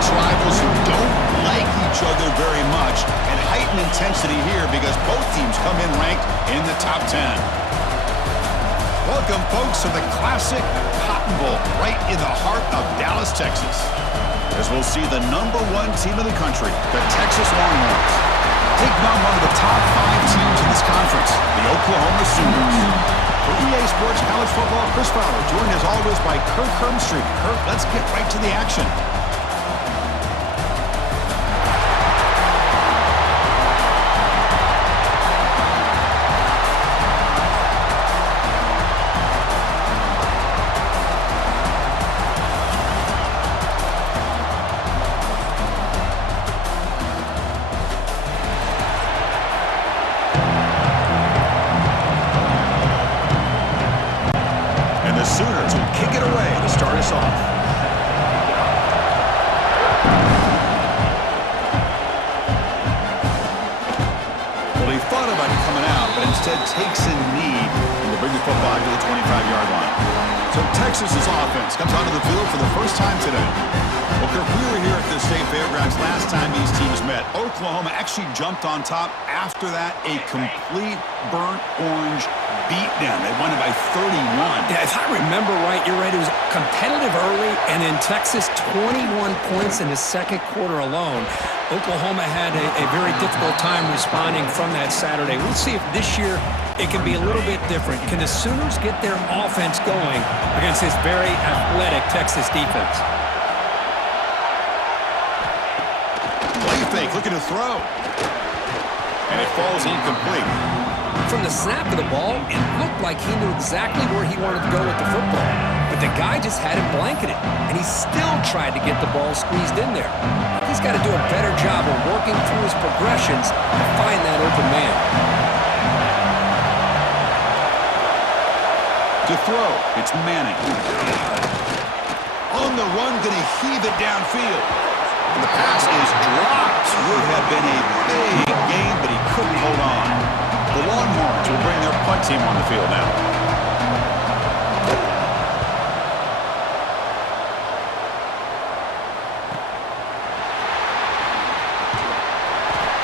arch rivals who don't like each other very much, and heightened intensity here because both teams come in ranked in the top 10. Welcome, folks, to the classic Cotton Bowl right in the heart of Dallas, Texas. As we'll see the #1 team in the country, the Texas Longhorns, taking on one of the top 5 teams in this conference, the Oklahoma Sooners. For EA Sports College Football, Chris Fowler, joined as always by Kirk Hermstreet. Kirk, let's get right to the action. Sooners will kick it away to start us off. Well, he thought about coming out, but instead takes a knee to bring the football to the 25-yard line. So Texas's offense comes onto the field for the first time today. Well, Kirk, we were here at the State Fairgrounds last time these teams met. Oklahoma actually jumped on top. After that, a complete burnt orange beatdown. They won it by 31. Yeah, if I remember right, you're right. It was competitive early, and then Texas 21 points in the second quarter alone. Oklahoma had a very difficult time responding from that Saturday. We'll see if this year it can be a little bit different. Can the Sooners get their offense going against this very athletic Texas defense? Play fake, looking to throw. And it falls incomplete. From the snap of the ball, it looked like he knew exactly where he wanted to go with the football. But the guy just had it blanketed, and he still tried to get the ball squeezed in there. He's got to do a better job of working through his progressions to find that open man. To throw, it's Manning. On the run, going to heave it downfield. And the pass is dropped. Would have been a big gain, but he couldn't hold on. The Longhorns will bring their punt team on the field now.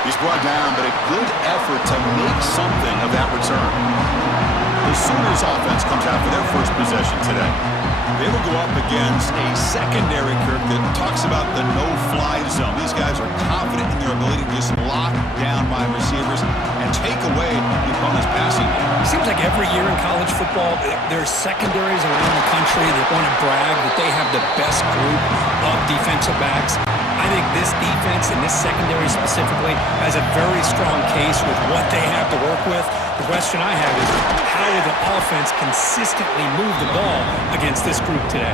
He's brought down, but a good effort to make something of that return. The Sooners offense comes out for their first possession today. They will go up against a secondary, Kirk, that talks about the no-fly zone. These guys are confident in their ability to just lock down by receivers and take away the opponent's passing game. It seems like every year in college football, there's secondaries around the country that want to brag that they have the best group of defensive backs. I think this defense and this secondary specifically has a very strong case with what they have to work with. The question I have is, how will the offense consistently move the ball against this group today?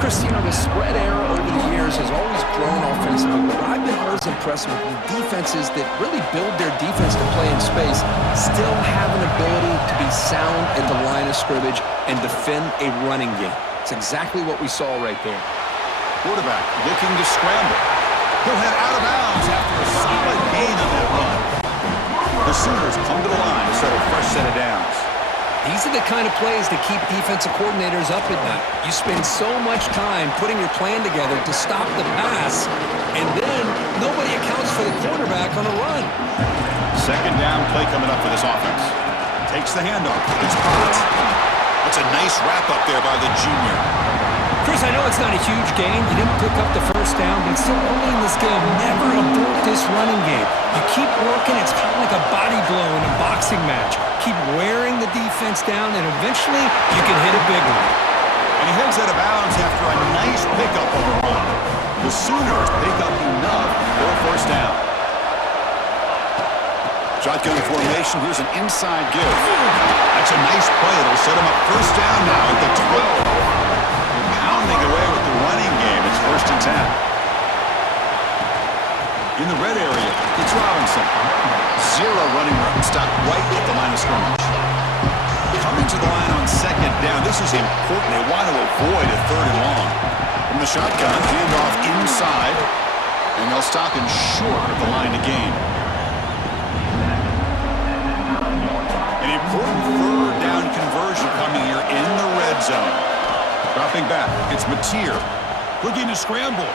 Chris, the spread era over the years has always grown offensively, but I've been always impressed with the defenses that really build their defense to play in space, still have an ability to be sound at the line of scrimmage and defend a running game. It's exactly what we saw right there. Quarterback looking to scramble. He'll head out of bounds after a solid gain on that run. The Sooners come to the line to set a fresh set of downs. These are the kind of plays that keep defensive coordinators up at night. You spend so much time putting your plan together to stop the pass, and then nobody accounts for the quarterback on a run. Second down play coming up for this offense. Takes the handoff. It's hot. That's a nice wrap-up there by the junior. Chris, I know it's not a huge gain. You didn't pick up the first down, but still early in this game, never abort this running game. You keep working. It's kind of like a body blow in a boxing match. Keep wearing the defense down, and eventually you can hit a big one. And he heads out of bounds after a nice pickup on the run. The Sooners pick up enough for a first down. Shotgun formation. Here's an inside give. That's a nice play. It'll set him up first down now at the 12. Pounding away with the running game. It's 1st and 10. In the red area, it's Robinson. Zero running room. Stopped right at the line of scrimmage. Coming to the line on second down. This is important. They want to avoid a 3rd and long. From the shotgun, handoff inside. And they'll stop him short of the line to gain. An important 3rd down conversion coming here in the red zone. Dropping back, it's Mateer. Looking to scramble.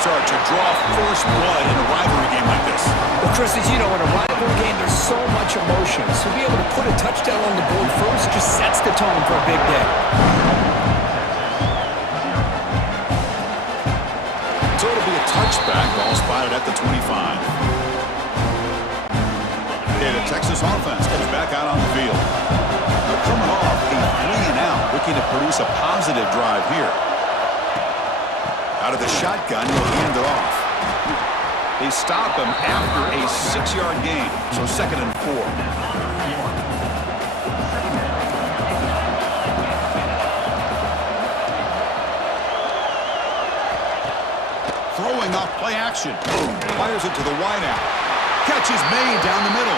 start to draw first blood in a rivalry game like this. Well, Chris, as you know, in a rivalry game, there's so much emotion. So to be able to put a touchdown on the board first just sets the tone for a big day. So it'll be a touchback, ball spotted at the 25. Okay, the Texas offense comes back out on the field. They're coming off a 3-and-out, looking to produce a positive drive here. Out of the shotgun, he'll hand it off. They stop him after a 6-yard gain, so 2nd and 4. Throwing off play action. Fires it to the wideout. Catch is made down the middle.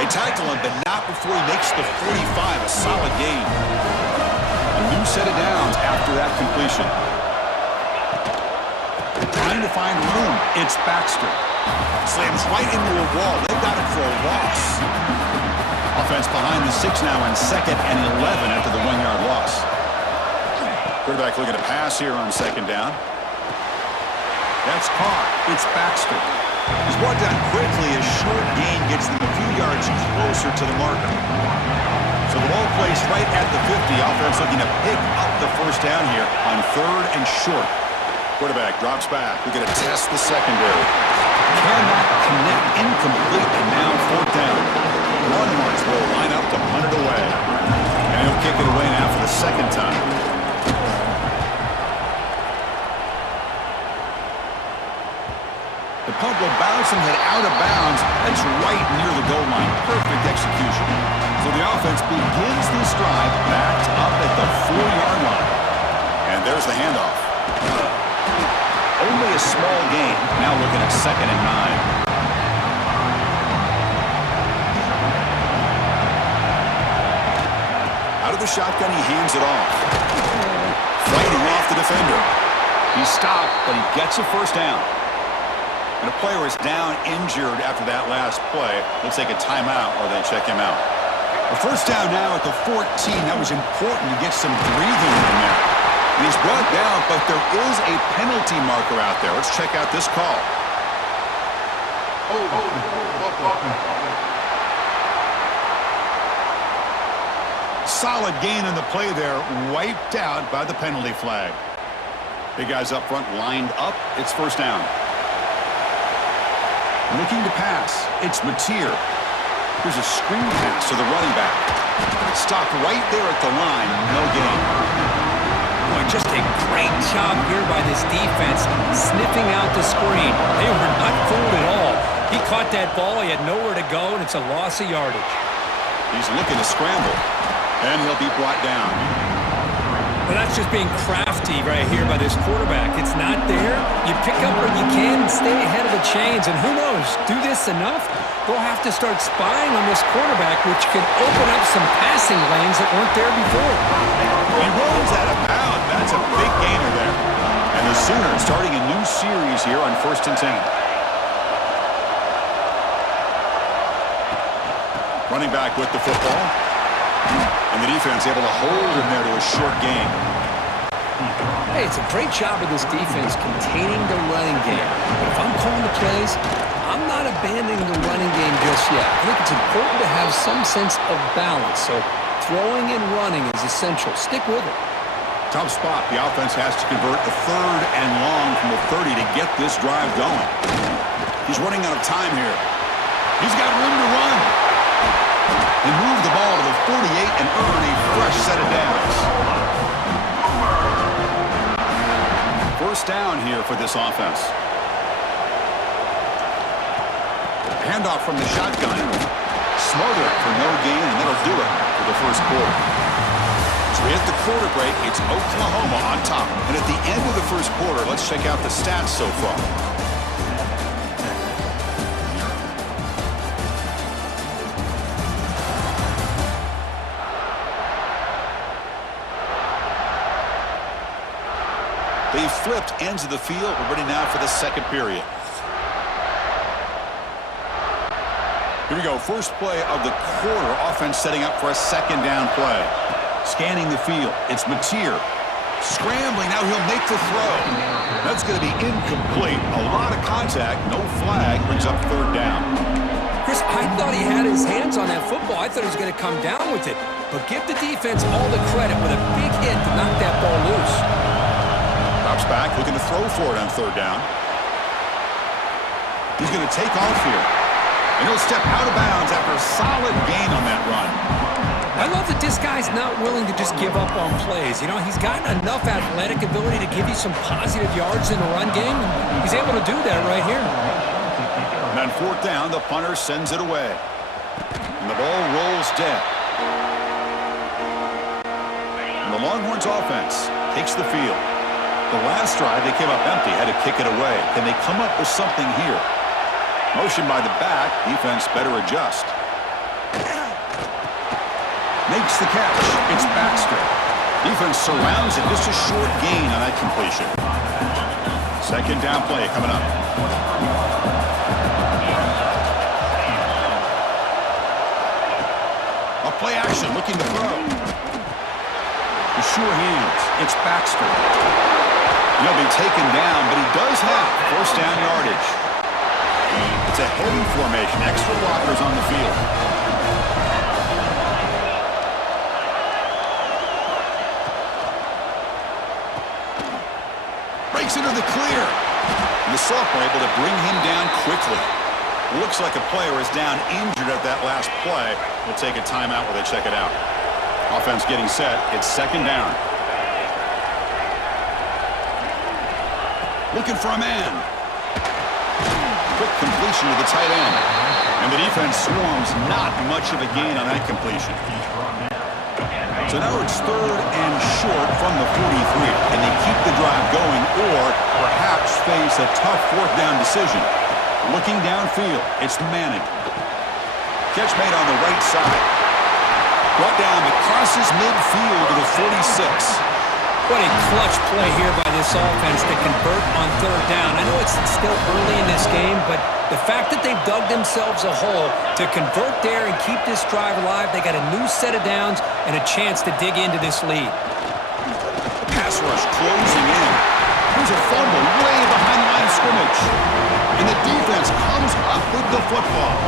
They tackle him, but not before he makes the 45. A solid gain. A new set of downs after that completion. Trying to find room. It's Baxter. Slams right into a wall. They've got it for a loss. Offense behind the 6 now on 2nd and 11 after the 1-yard loss. Quarterback looking to pass here on 2nd down. That's caught. It's Baxter. He's brought down quickly. A short gain gets them a few yards closer to the marker. So the ball placed right at the 50. Offense looking to pick up the first down here on 3rd and short. Quarterback drops back. We're going to test the secondary. Cannot connect. Incomplete. And now 4th down. Longhorns will line up to punt it away. And he'll kick it away now for the 2nd time. The punt will bounce and head out of bounds. That's right near the goal line. Perfect execution. So the offense begins this drive backed up at the 4-yard line. And there's the handoff. Only a small gain. Now looking at 2nd and 9. Out of the shotgun, he hands it off. Fighting off the defender. He stopped, but he gets a first down. And a player is down injured after that last play. They'll take a timeout or they'll check him out. A first down now at the 14. That was important to get some breathing in there. And he's brought down, but there is a penalty marker out there. Let's check out this call. Solid gain in the play there, wiped out by the penalty flag. Big guys up front lined up. It's first down. Looking to pass. It's Mateer. Here's a screen pass to the running back. Stopped right there at the line. No gain. Boy, just a great job here by this defense, sniffing out the screen. They were not fooled at all. He caught that ball. He had nowhere to go, and it's a loss of yardage. He's looking to scramble, and he'll be brought down. But that's just being crafty right here by this quarterback. It's not there. You pick up what you can and stay ahead of the chains. And who knows, do this enough, they'll have to start spying on this quarterback, which can open up some passing lanes that weren't there before. He runs out of bounds. That's a big gainer there. And the Sooners starting a new series here on 1st and 10. Running back with the football. And the defense able to hold him there to a short gain. Hey, it's a great job of this defense containing the running game. But if I'm calling the plays, I'm not abandoning the running game just yet. I think it's important to have some sense of balance. So throwing and running is essential. Stick with it. Tough spot. The offense has to convert a 3rd and long from the 30 to get this drive going. He's running out of time here. He's got room to run. They move the ball to the 48 and earn a fresh set of downs. First down here for this offense. Handoff from the shotgun. Smothered for no gain, and that'll do it for the first quarter. As we hit the quarter break, it's Oklahoma on top. And at the end of the first quarter, let's check out the stats so far. They flipped ends of the field. We're ready now for the second period. Here we go. First play of the quarter. Offense setting up for a 2nd down play. Scanning the field. It's Mateer. Scrambling, now he'll make the throw. That's going to be incomplete. A lot of contact, no flag, brings up third down. Chris, I thought he had his hands on that football. I thought he was going to come down with it. But give the defense all the credit with a big hit to knock that ball loose. Drops back, looking to throw for it on third down. He's going to take off here. And he'll step out of bounds after a solid gain on that run. I love that this guy's not willing to just give up on plays. You know, he's got enough athletic ability to give you some positive yards in the run game. And he's able to do that right here. And on fourth down, the punter sends it away. And the ball rolls dead. And the Longhorns offense takes the field. The last drive, they came up empty, had to kick it away. Can they come up with something here? Motion by the back, defense better adjust. Makes the catch. It's Baxter. Defense surrounds it. Just a short gain on that completion. Second down play coming up. A play action looking to throw. The sure hands. It's Baxter. He'll be taken down, but he does have first down yardage. It's a heavy formation. Extra blockers on the field. Breaks into the clear. And the sophomore able to bring him down quickly. Looks like a player is down injured at that last play. We'll take a timeout while they check it out. Offense getting set. It's second down. Looking for a man. Quick completion to the tight end. And the defense swarms. Not much of a gain on that completion. So now it's third and short from the 43. Can they keep the drive going or perhaps face a tough fourth down decision? Looking downfield, it's Manning. Catch made on the right side. Brought down, but crosses midfield to the 46. What a clutch play here by this offense to convert on third down. I know it's still early in this game, but the fact that they've dug themselves a hole to convert there and keep this drive alive, they got a new set of downs and a chance to dig into this lead. The pass rush closing in. There's a fumble way behind the line of scrimmage. And the defense comes up with the football.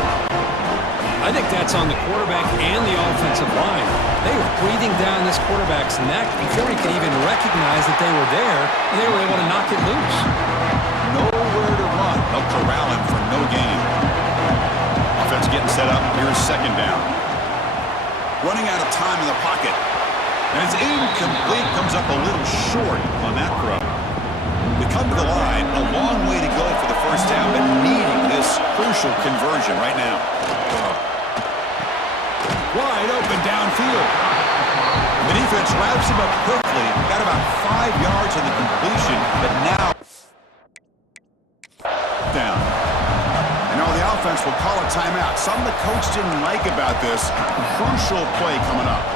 I think that's on the quarterback and the offensive line. They were breathing down this quarterback's neck before he could even recognize that they were there, and they were able to knock it loose. Nowhere to run. They'll corral him for no gain. Offense getting set up. Here's second down. Running out of time in the pocket. And it's incomplete. Comes up a little short on that throw. They come to the line. A long way to go for the first down, but needing this crucial conversion right now. Wide open downfield. The defense wraps him up quickly. Got about 5 yards on the completion, but now down. And now the offense will call a timeout. Something the coach didn't like about this. Crucial play coming up.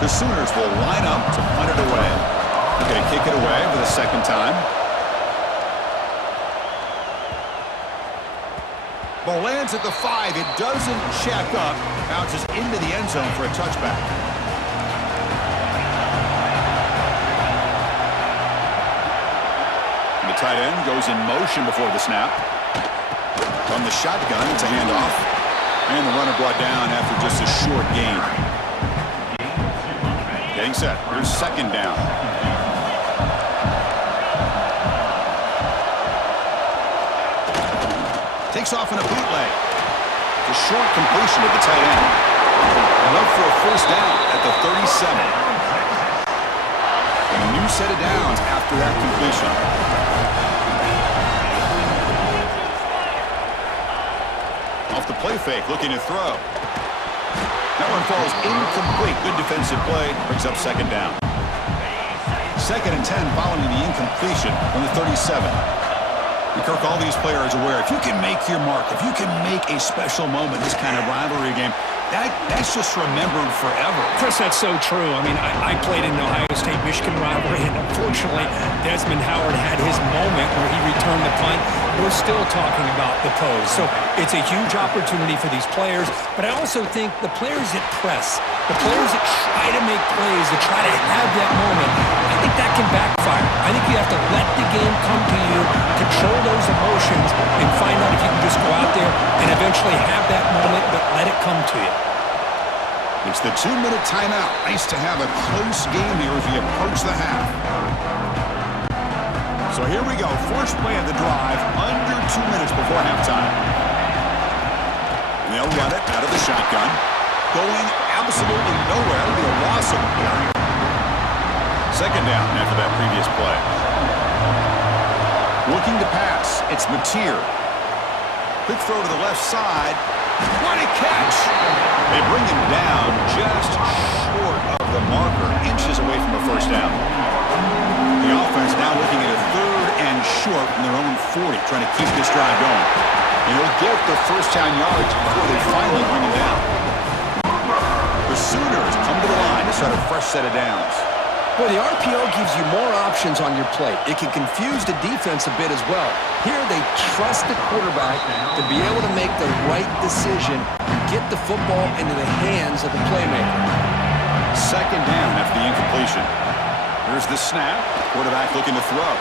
The Sooners will line up to punt it away. They're going to kick it away for the second time. Ball lands at the 5. It doesn't check up. Bounces into the end zone for a touchback. And the tight end goes in motion before the snap. From the shotgun, it's a handoff. And the runner brought down after just a short gain. Getting set. Here's second down. Takes off in a bootleg. It's a short completion to the tight end. Enough for a first down at the 37. And a new set of downs after that completion. Off the play fake, looking to throw. That one falls incomplete. Good defensive play. Brings up second down. Second and 10 following the incompletion from the 37. Kirk, all these players are aware, if you can make your mark, if you can make a special moment, this kind of rivalry game, that's just remembered forever. Chris, that's so true. I mean, I played in the Ohio State-Michigan rivalry, and unfortunately, Desmond Howard had his moment where he returned the punt. We're still talking about the pose. So it's a huge opportunity for these players, but I also think the players that press, the players that try to make plays, that try to have that moment, I think think that can backfire. I think you have to let the game come to you, control those emotions, and find out if you can just go out there and eventually have that moment, but let it come to you. It's the 2-minute timeout. Nice to have a close game here as we approach the half. So here we go. First play of the drive, under 2 minutes before halftime. And they'll run it out of the shotgun. Going absolutely nowhere. It'll be a loss of a play. Second down after that previous play. Looking to pass. It's Mateer. Quick throw to the left side. What a catch! They bring him down just short of the marker, inches away from the first down. The offense now looking at a 3rd and short from their own 40, trying to keep this drive going. And they'll get the first down yards before they finally bring him down. The Sooners come to the line to start a fresh set of downs. Boy, the RPO gives you more options on your plate. It can confuse the defense a bit as well. Here, they trust the quarterback to be able to make the right decision and get the football into the hands of the playmaker. Second down after the incompletion. Here's the snap. Quarterback looking to throw.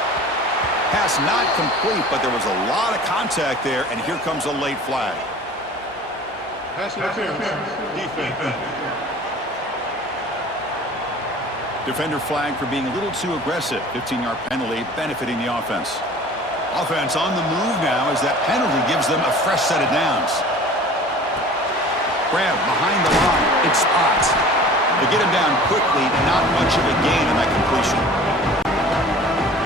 Pass not complete, but there was a lot of contact there, and here comes a late flag. Pass interference. Defense. Defender flag for being a little too aggressive. 15-yard penalty benefiting the offense. Offense on the move now as that penalty gives them a fresh set of downs. Grab behind the line. It's spots. They get him down quickly. Not much of a gain on that completion.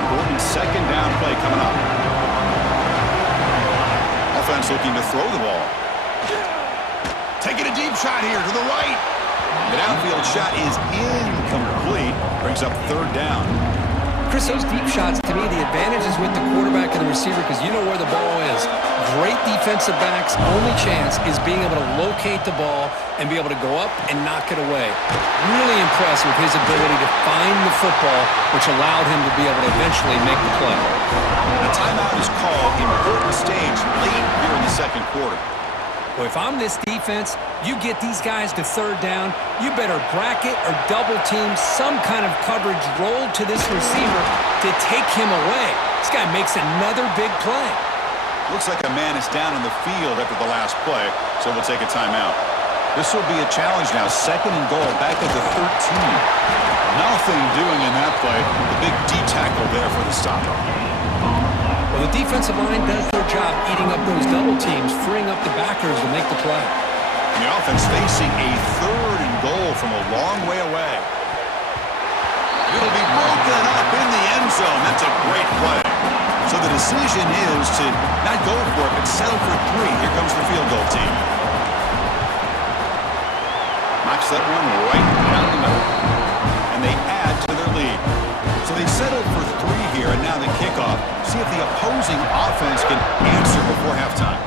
Important second down play coming up. Offense looking to throw the ball. Taking a deep shot here to the right. The downfield shot is incomplete. Brings up 3rd down. Chris, those deep shots, to me, the advantage is with the quarterback and the receiver because you know where the ball is. Great defensive backs' only chance is being able to locate the ball and be able to go up and knock it away. Really impressed with his ability to find the football, which allowed him to be able to eventually make the play. A timeout is called. Important stage late here in the second quarter. Well, if I'm this defense, you get these guys to 3rd down, you better bracket or double team some kind of coverage roll to this receiver to take him away. This guy makes another big play. Looks like a man is down on the field after the last play, so we'll take a timeout. This will be a challenge now. 2nd and goal, back at the 13. Nothing doing in that play. The big D tackle there for the stop. Well, the defensive line does their job eating up those double teams, freeing up the backers to make the play. And the offense facing a 3rd and goal from a long way away. It'll be broken up in the end zone. That's a great play. So the decision is to not go for it, but settle for 3. Here comes the field goal team. Knocks that one right down the middle. And they add to their lead. So they settled for 3 here, and now the kickoff. See if the opposing offense can answer before halftime.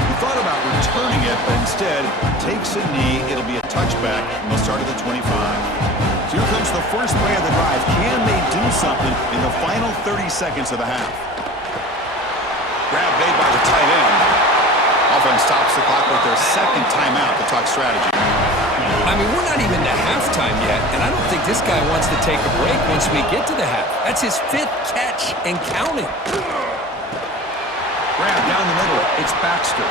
He thought about returning it, but instead takes a knee. It'll be a touchback, and they'll start at the 25. So here comes the first play of the drive. Can they do something in the final 30 seconds of the half? Grab made by the tight end. Offense stops the clock with their 2nd timeout to talk strategy. I mean, we're not even to halftime yet, and I don't think this guy wants to take a break once we get to the half. That's his 5th catch and counting. Grab down the middle. It's Baxter.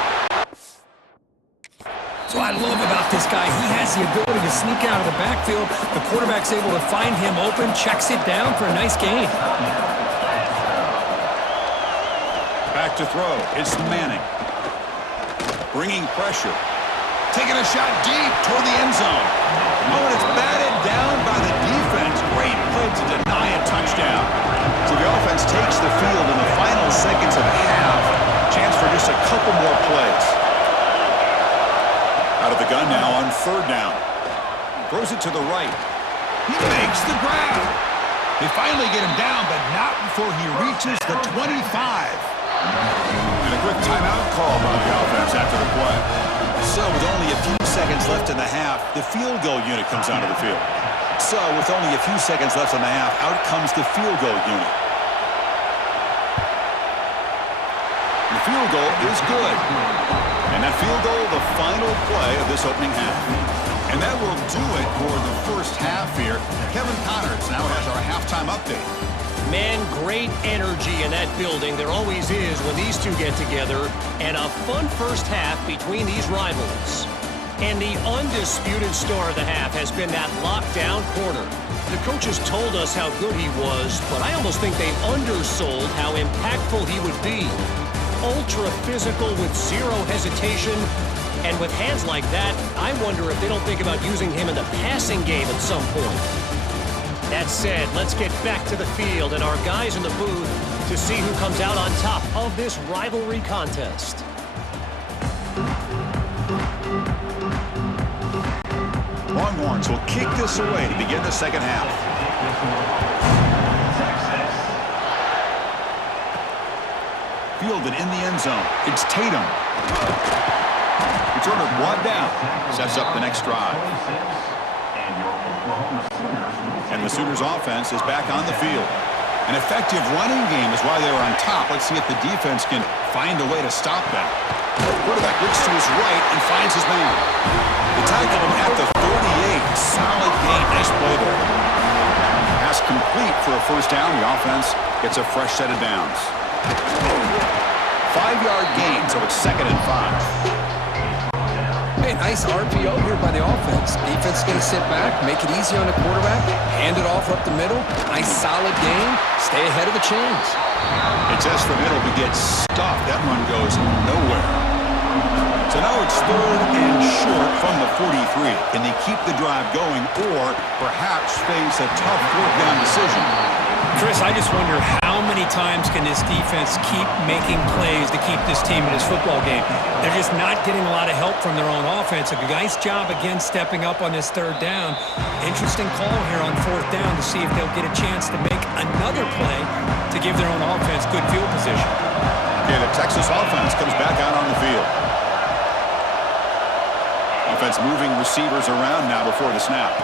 So I love about this guy, he has the ability to sneak out of the backfield. The quarterback's able to find him open, checks it down for a nice gain. Back to throw. It's Manning. Bringing pressure. Taking a shot deep toward the end zone. Oh, and it's batted down by the defense. Great play to deny a touchdown. So the offense takes the field in the final seconds of the half. Chance for just a couple more plays. Out of the gun now on 3rd down. Throws it to the right. He makes the grab. They finally get him down, but not before he reaches the 25. And a quick timeout call by the offense after the play. So with only a few seconds left in the half, the field goal unit comes onto the field. So with only a few seconds left in the half, out comes the field goal unit. The field goal is good. And that field goal, the final play of this opening half. And that will do it for the first half here. Kevin Connors now has our halftime update. Man, great energy in that building. There always is when these two get together. And a fun first half between these rivals. And the undisputed star of the half has been that lockdown corner. The coaches told us how good he was, but I almost think they undersold how impactful he would be. Ultra physical with zero hesitation. And with hands like that, I wonder if they don't think about using him in the passing game at some point. That said, let's get back to the field and our guys in the booth to see who comes out on top of this rivalry contest. Longhorns will kick this away to begin the second half. Fielded in the end zone. It's Tatum. Return of one down. Sets up the next drive. And the Sooners offense is back on the field. An effective running game is why they were on top. Let's see if the defense can find a way to stop that. Quarterback looks to his right and finds his man. The tackle him at the 38. Solid gain. Nice play there. Pass complete for a first down. The offense gets a fresh set of downs. 5-yard gain, so it's 2nd and 5. Hey, nice RPO here by the offense. Defense is going to sit back, make it easy on the quarterback, hand it off up the middle. Nice solid game. Stay ahead of the chains. It's S for middle, but gets stuffed. That run goes nowhere. So now it's 3rd and short from the 43. Can they keep the drive going or perhaps face a tough 4th down decision? Chris, I just wonder how many times can this defense keep making plays to keep this team in this football game. They're just not getting a lot of help from their own offense. A nice job again stepping up on this 3rd down. Interesting call here on 4th down to see if they'll get a chance to make another play to give their own offense good field position. Okay, the Texas offense comes back out on the field. Offense moving receivers around now before the snap.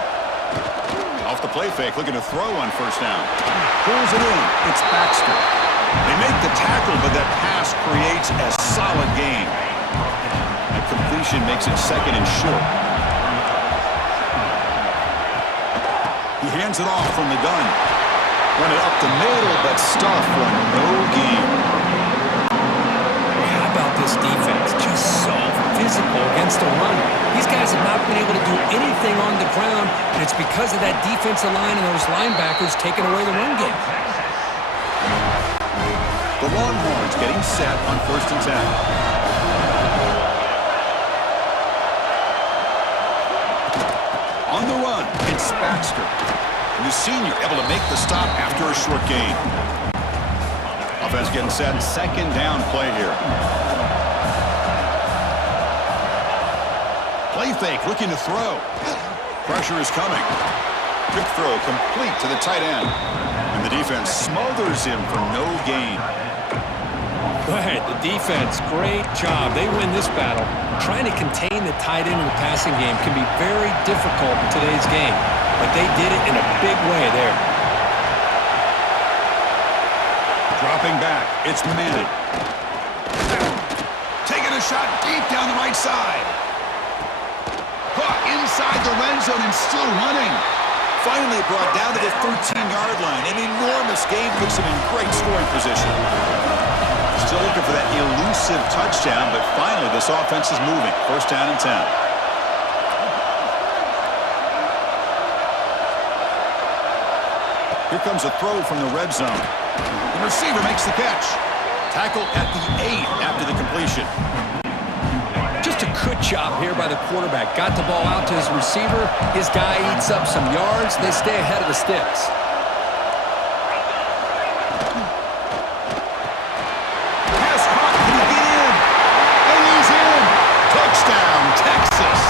Off the play fake, looking to throw on 1st down. Pulls it in. It's Baxter. They make the tackle, but that pass creates a solid gain. That completion makes it 2nd and short. He hands it off from the gun. Run it up the middle, but stuff for no gain. How about this defense? Just so physical against the run. These guys have not been able to do anything on the ground, and it's because of that defensive line and those linebackers taking away the run game. The Longhorns getting set on 1st and 10. On the run, it's Baxter. And the senior able to make the stop after a short gain. Offense getting set. 2nd down play here. Play fake, looking to throw. Pressure is coming. Quick throw complete to the tight end. And the defense smothers him for no gain. Go ahead, the defense, great job. They win this battle. Trying to contain the tight end in the passing game can be very difficult in today's game. But they did it in a big way there. Dropping back, it's Manning. Taking a shot deep down the right side. Caught inside the red zone and still running. Finally brought down to the 13-yard line. An enormous gain puts him in great scoring position. Still looking for that elusive touchdown, but finally this offense is moving. 1st down and 10. Here comes a throw from the red zone. The receiver makes the catch. Tackle at the 8 after the completion. Just a good job here by the quarterback. Got the ball out to his receiver. His guy eats up some yards. They stay ahead of the sticks. Pass caught. Can he get in? And he's in. Touchdown, Texas.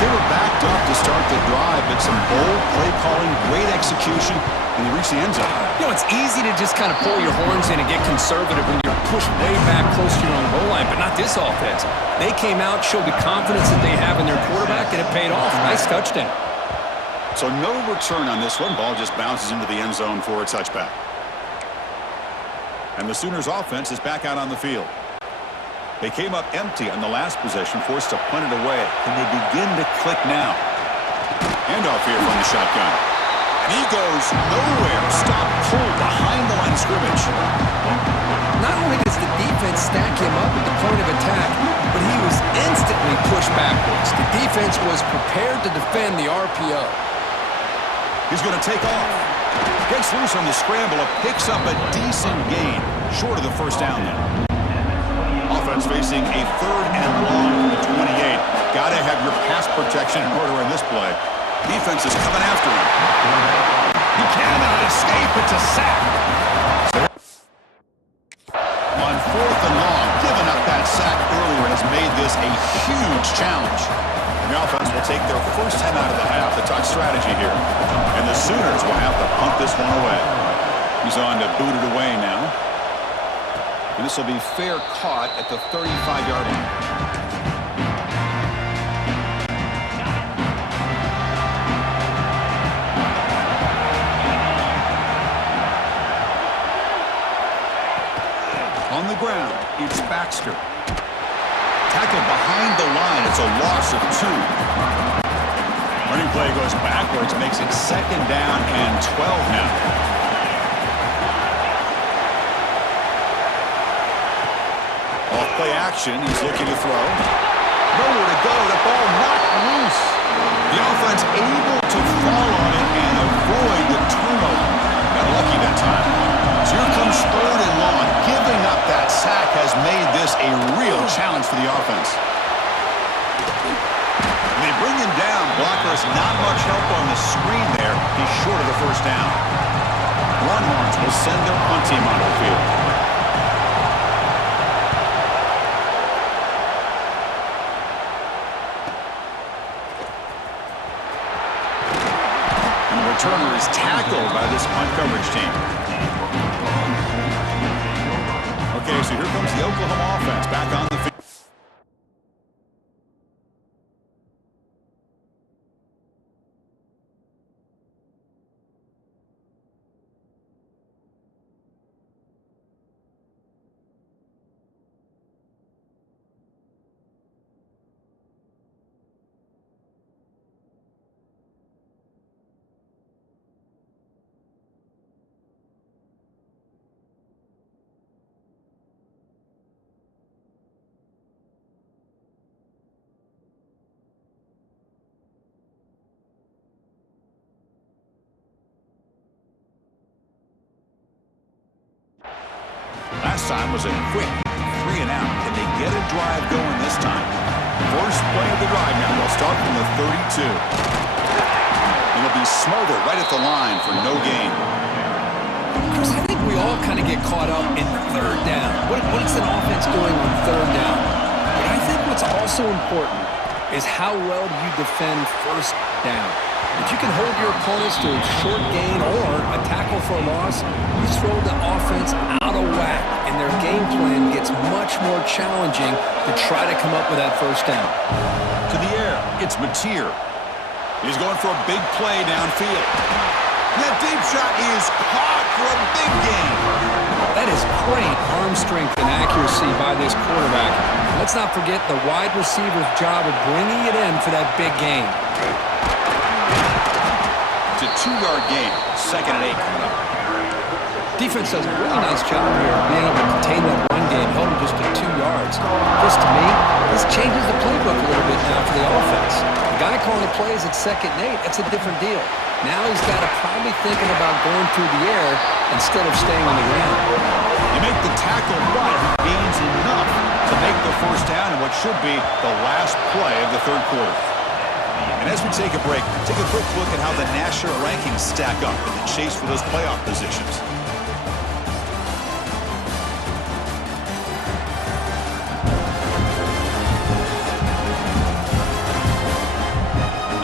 They were backed up to start the drive, but some bold play calling, great execution, and they reached the end zone. You know, it's easy to just kind of pull your horns in and get conservative when you're pushed way back close to your own goal line, but not this offense. They came out, showed the confidence that they have in their quarterback, and it paid off. Nice touchdown. So no return on this one. Ball just bounces into the end zone for a touchback. And the Sooners offense is back out on the field. They came up empty on the last possession, forced to punt it away. Can they begin to click now? Handoff here from the shotgun. And he goes nowhere. Stop cold behind the line of scrimmage. Not only does the defense stack him up at the point of attack, but he was instantly pushed backwards. The defense was prepared to defend the RPO. He's going to take off. Gets loose on the scramble, picks up a decent gain, short of the first down then. Offense facing a 3rd and long at 28. Got to have your pass protection in order in this play. Defense is coming after him. He cannot escape. It's a sack. On 4th and long, giving up that sack earlier has made this a huge challenge. The offense will take their first time out of the half to talk strategy here. And the Sooners will have to punt this one away. He's on to boot it away now. And this will be fair caught at the 35-yard line. On the ground, it's Baxter. Tackled behind the line. It's a loss of 2. Running play goes backwards, makes it 2nd down and 12 now. Off play action, he's looking to throw. Nowhere to go, the ball knocked loose. The offense able to fall on it and avoid the turnover. Got lucky that time. So here comes 3rd and long. Giving up that sack has made this a real challenge for the offense. And they bring him down. Blockers not much help on the screen there. He's short of the first down. Longhorns will send their punt team onto the field. And the returner is tackled by this punt coverage team. Okay, so here comes the Oklahoma offense back on the field. Last time was a quick 3 and out. Can they get a drive going this time? First play of the drive now. They'll start from the 32. And it'll be smothered right at the line for no gain. Chris, I think we all kind of get caught up in 3rd down. What's an offense doing on 3rd down? But I think what's also important is how well do you defend 1st down. If you can hold your opponents to a short gain or a tackle for a loss, you throw the offense out of whack, and their game plan gets much more challenging to try to come up with that 1st down. To the air, it's Mateer. He's going for a big play downfield. That deep shot is caught for a big gain. That is great arm strength and accuracy by this quarterback. Let's not forget the wide receiver's job of bringing it in for that big gain. It's a 2-yard gain. 2nd and 8 coming up. Defense does a really nice job here of being able to contain that run game, held just to 2 yards. This, to me, this changes the playbook a little bit now for the offense. The guy calling the plays at 2nd and 8, that's a different deal. Now he's got to probably thinking about going through the air instead of staying on the ground. You make the tackle, but he gains enough to make the 1st down in what should be the last play of the 3rd quarter. And as we take a break, take a quick look at how the national rankings stack up in the chase for those playoff positions.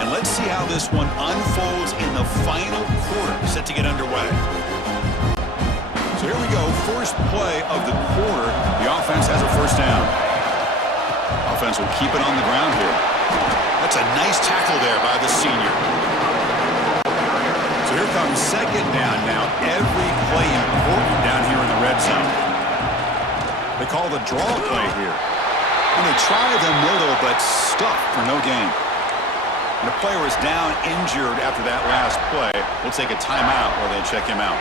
And let's see how this one unfolds in the final quarter, set to get underway. So here we go, first play of the quarter. The offense has a 1st down. Offense will keep it on the ground here. That's a nice tackle there by the senior. So here comes 2nd down now. Every play important down here in the red zone. They call the draw play here. And they try the middle, but stuffed for no gain. And the player is down injured after that last play. We'll take a timeout while they check him out.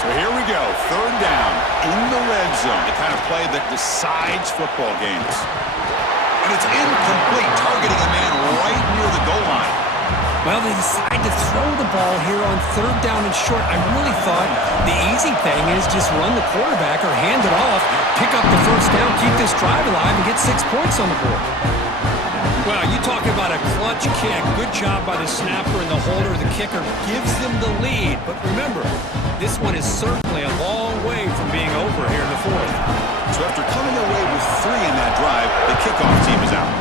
So here we go, third down in the red zone, the kind of play that decides football games. And it's incomplete, targeting a man right near the goal line. Well, they decide to throw the ball here on third down and short. I really thought the easy thing is just run the quarterback or hand it off, pick up the first down, keep this drive alive, and get 6 points on the board. Well, you talk about a clutch kick. Good job by the snapper and the holder. The kicker gives them the lead. But remember, this one is certainly a long way from being over here in the fourth. So after coming away with 3 in that drive, the kickoff team is out.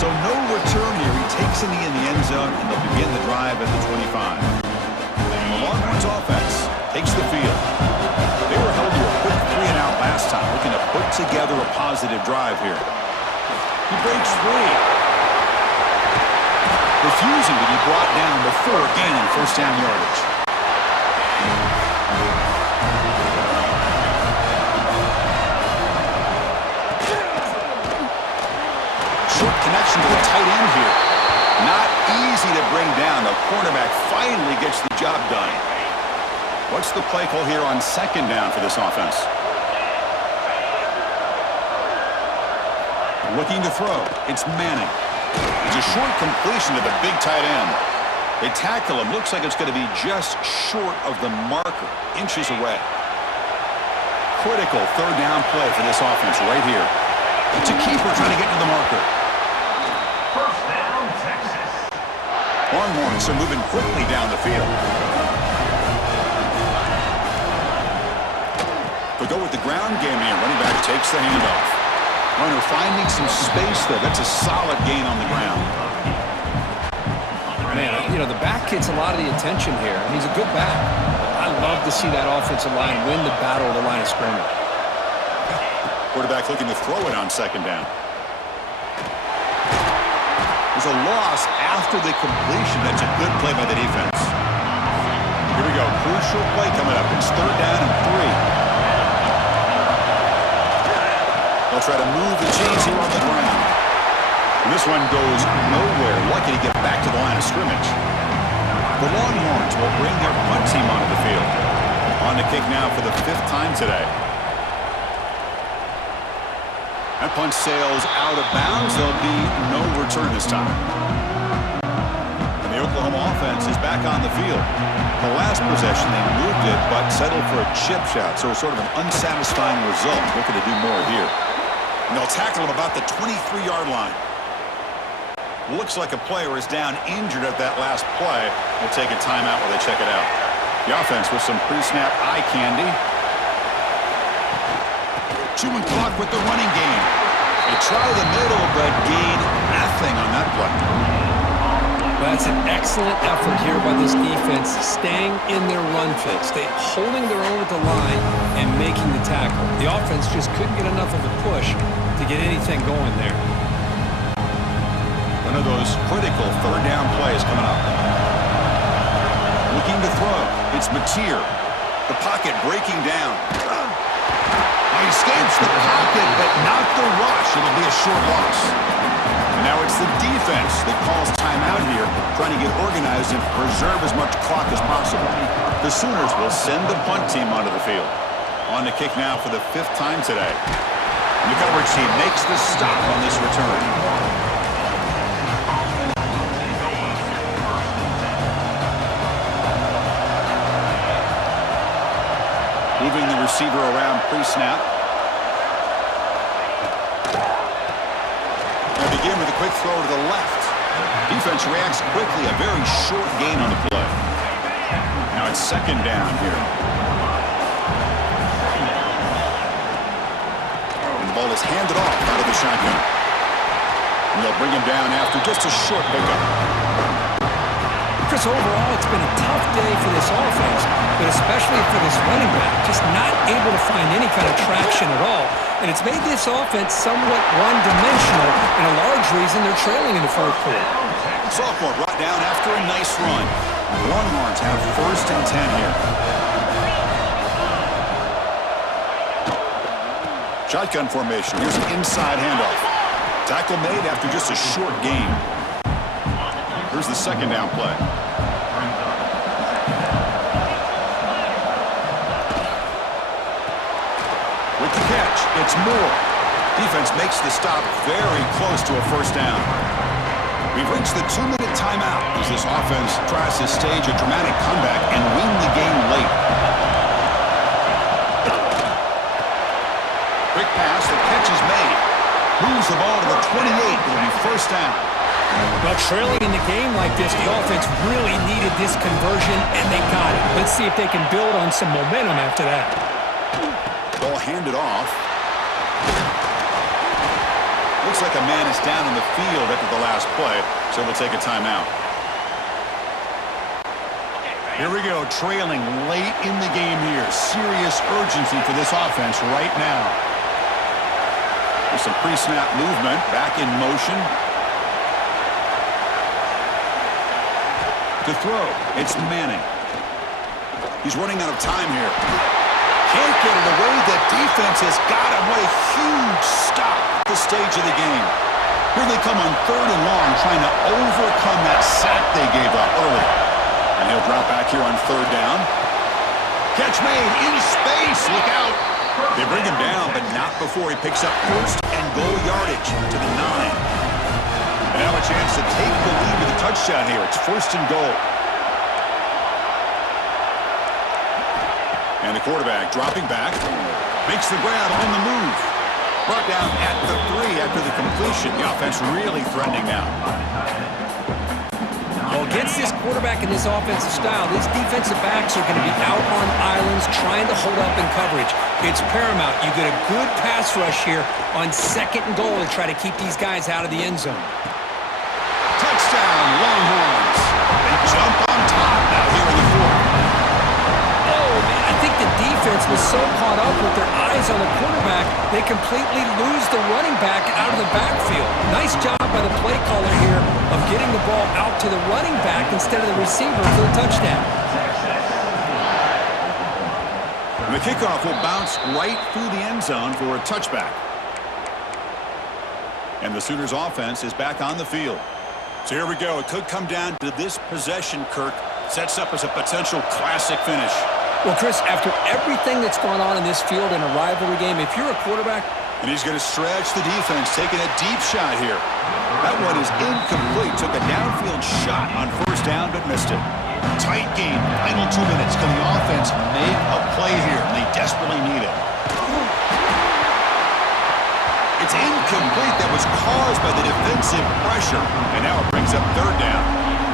So no return here. He takes in the end zone, and they'll begin the drive at the 25. The Longhorns offense takes the field. They were held to a quick 3-and-out last time, looking to put together a positive drive here. He breaks free. Refusing to be brought down before gaining first down yardage. Short connection to the tight end here. Not easy to bring down. The cornerback finally gets the job done. What's the play call here on second down for this offense? Looking to throw. It's Manning. It's a short completion to the big tight end. They tackle him. Looks like it's going to be just short of the marker. Inches away. Critical third down play for this offense right here. It's a keeper trying to get to the marker. First down, Texas. Longhorns are moving quickly down the field. They'll go with the ground game here. Running back takes the handoff. Runner finding some space there. That's a solid gain on the ground. Man, you know, the back gets a lot of the attention here, and he's a good back. I love to see that offensive line win the battle of the line of scrimmage. Quarterback looking to throw it on second down. There's a loss after the completion. That's a good play by the defense. Here we go. Crucial play coming up. It's third down and 3. They'll try to move the chains here on the ground. And this one goes nowhere. Lucky to get back to the line of scrimmage. The Longhorns will bring their punt team onto the field. On the kick now for the 5th time today. That punt sails out of bounds. There'll be no return this time. And the Oklahoma offense is back on the field. The last possession, they moved it, but settled for a chip shot. So sort of an unsatisfying result. Looking to do more here. And they'll tackle him about the 23-yard line. Looks like a player is down injured at that last play. We'll take a timeout while they check it out. The offense with some pre-snap eye candy. Chewing clock with the running game. They try the middle, but gain nothing on that play. That's an excellent effort here by this defense, staying in their run fix. They holding their own at the line and making the tackle. The offense just couldn't get enough of a push to get anything going there. One of those critical third down plays coming up. Looking to throw. It's Mateer. The pocket breaking down. He escapes the pocket, but not the rush. It'll be a short loss. And now it's the defense that calls timeout here, trying to get organized and preserve as much clock as possible. The Sooners will send the punt team onto the field. On the kick now for the 5th time today. The coverage team makes the stop on this return. Moving the receiver around pre-snap. They begin with a quick throw to the left. Defense reacts quickly. A very short gain on the play. Now it's second down here. And the ball is handed off out of the shotgun. And they'll bring him down after just a short pickup. Chris, overall, it's been a tough day for this offense, but especially for this running back, just not able to find any kind of traction at all. And it's made this offense somewhat one-dimensional, and a large reason they're trailing in the fourth quarter. Sophomore brought down after a nice run. The Longhorns have 1st and 10 here. Shotgun formation. Here's an inside handoff. Tackle made after just a short gain. Here's the second down play. With the catch, it's Moore. Defense makes the stop very close to a first down. We've reached the 2-minute timeout as this offense tries to stage a dramatic comeback and win the game late. Quick pass, the catch is made. Moves the ball to the 28. It'll be first down. Well, trailing in the game like this, the offense really needed this conversion, and they got it. Let's see if they can build on some momentum after that. Ball handed off. Looks like a man is down in the field after the last play, so we'll take a timeout. Here we go, trailing late in the game here. Serious urgency for this offense right now. There's some pre-snap movement, back in motion. To throw, it's Manning. He's running out of time here. Can't get it away. The defense has got him. What a huge stop at this stage of the game. Here they come on 3rd and long, trying to overcome that sack they gave up early. And he'll drop back here on 3rd down. Catch made in space. Look out. They bring him down, but not before he picks up first and goal yardage to the 9. And now a chance to take the lead with a touchdown here. It's 1st and goal. And the quarterback dropping back. Makes the grab on the move. Brought down at the 3 after the completion. The offense really threatening now. Well, against this quarterback and this offensive style, these defensive backs are going to be out on islands trying to hold up in coverage. It's paramount. You get a good pass rush here on 2nd and goal to try to keep these guys out of the end zone. Touchdown, Longhorns. They jump on top now here in the 4th. Oh, man, I think the defense was so caught up with their eyes on the quarterback, they completely lose the running back out of the backfield. Nice job by the play caller here of getting the ball out to the running back instead of the receiver for the touchdown. And the kickoff will bounce right through the end zone for a touchback. And the Sooners offense is back on the field. So here we go. It could come down to this possession, Kirk. Sets up as a potential classic finish. Well, Chris, after everything that's gone on in this field in a rivalry game, if you're a quarterback... And he's going to stretch the defense, taking a deep shot here. That one is incomplete. Took a downfield shot on 1st down, but missed it. Tight game. Final 2 minutes. Can the offense make a play here? They desperately need it. It's incomplete. That was caused by the defensive pressure. And now it brings up 3rd down.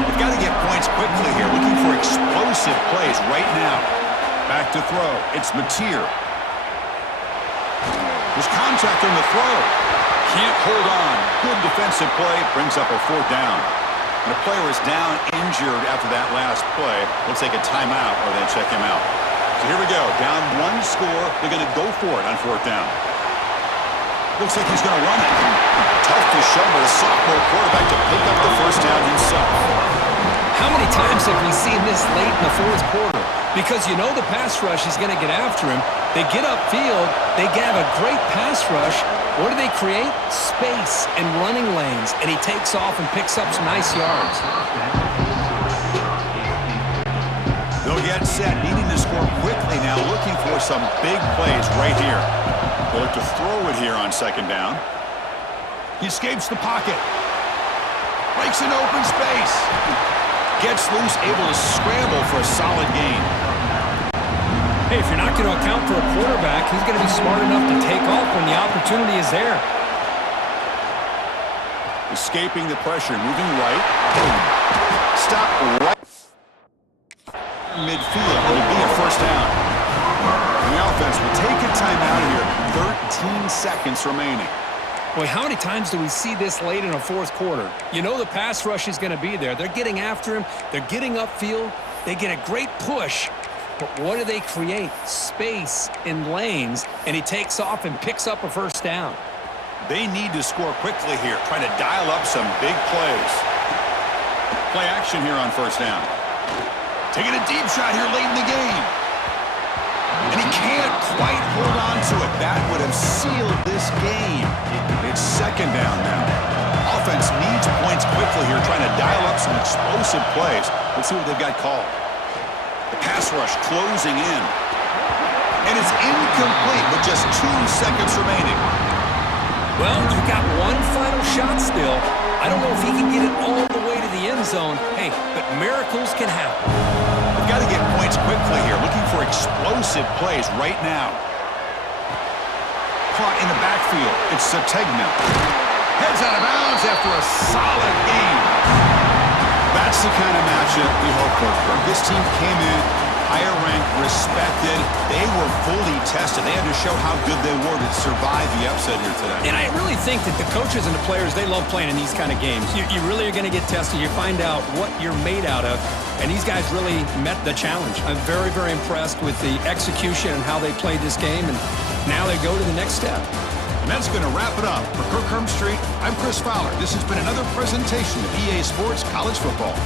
They've got to get points quickly here. Looking for explosive plays right now. Back to throw. It's Mateer. There's contact on the throw. Can't hold on. Good defensive play. Brings up a 4th down. And a player is down injured after that last play. We'll take a timeout or then check him out. So here we go. Down 1 score. They're going to go for it on 4th down. Looks like he's going to run it. Tough to show by the sophomore quarterback to pick up the 1st down himself. How many times have we seen this late in the 4th quarter? Because you know the pass rush is going to get after him. They get upfield. They have a great pass rush. What do they create? Space and running lanes. And he takes off and picks up some nice yards. They'll get set, needing to score quickly now, looking for some big plays right here. They'll look to throw it here on 2nd down. He escapes the pocket. Breaks an open space. Gets loose, able to scramble for a solid gain. Hey, if you're not going to account for a quarterback, he's going to be smart enough to take off when the opportunity is there. Escaping the pressure, moving right. Stop right midfield. It'll be a 1st down. And the offense will take a timeout here. 13 seconds remaining. Boy, how many times do we see this late in a 4th quarter? You know the pass rush is going to be there. They're getting after him. They're getting upfield. They get a great push. But what do they create? Space in lanes. And he takes off and picks up a 1st down. They need to score quickly here, trying to dial up some big plays. Play action here on 1st down. Taking a deep shot here late in the game. And he can't quite hold on to it. That would have sealed this game. It's second down now. Offense needs points quickly here, trying to dial up some explosive plays. Let's see what they've got called. The pass rush closing in. And it's incomplete with just 2 seconds remaining. Well, you got one final shot still. I don't know if he can get it all the way to the end zone. Hey, but miracles can happen. They've got to get points quickly here, looking for explosive plays right now. Caught in the backfield. It's Sategna. Heads out of bounds after a solid game. That's the kind of matchup we hope for. This team came in higher ranked, respected. They were fully tested. They had to show how good they were to survive the upset here today. And I really think that the coaches and the players, they love playing in these kind of games. You really are going to get tested. You find out what you're made out of. And these guys really met the challenge. I'm very, very impressed with the execution and how they played this game. And now they go to the next step. And that's going to wrap it up. For Kirk Hermstreet, I'm Chris Fowler. This has been another presentation of EA Sports College Football.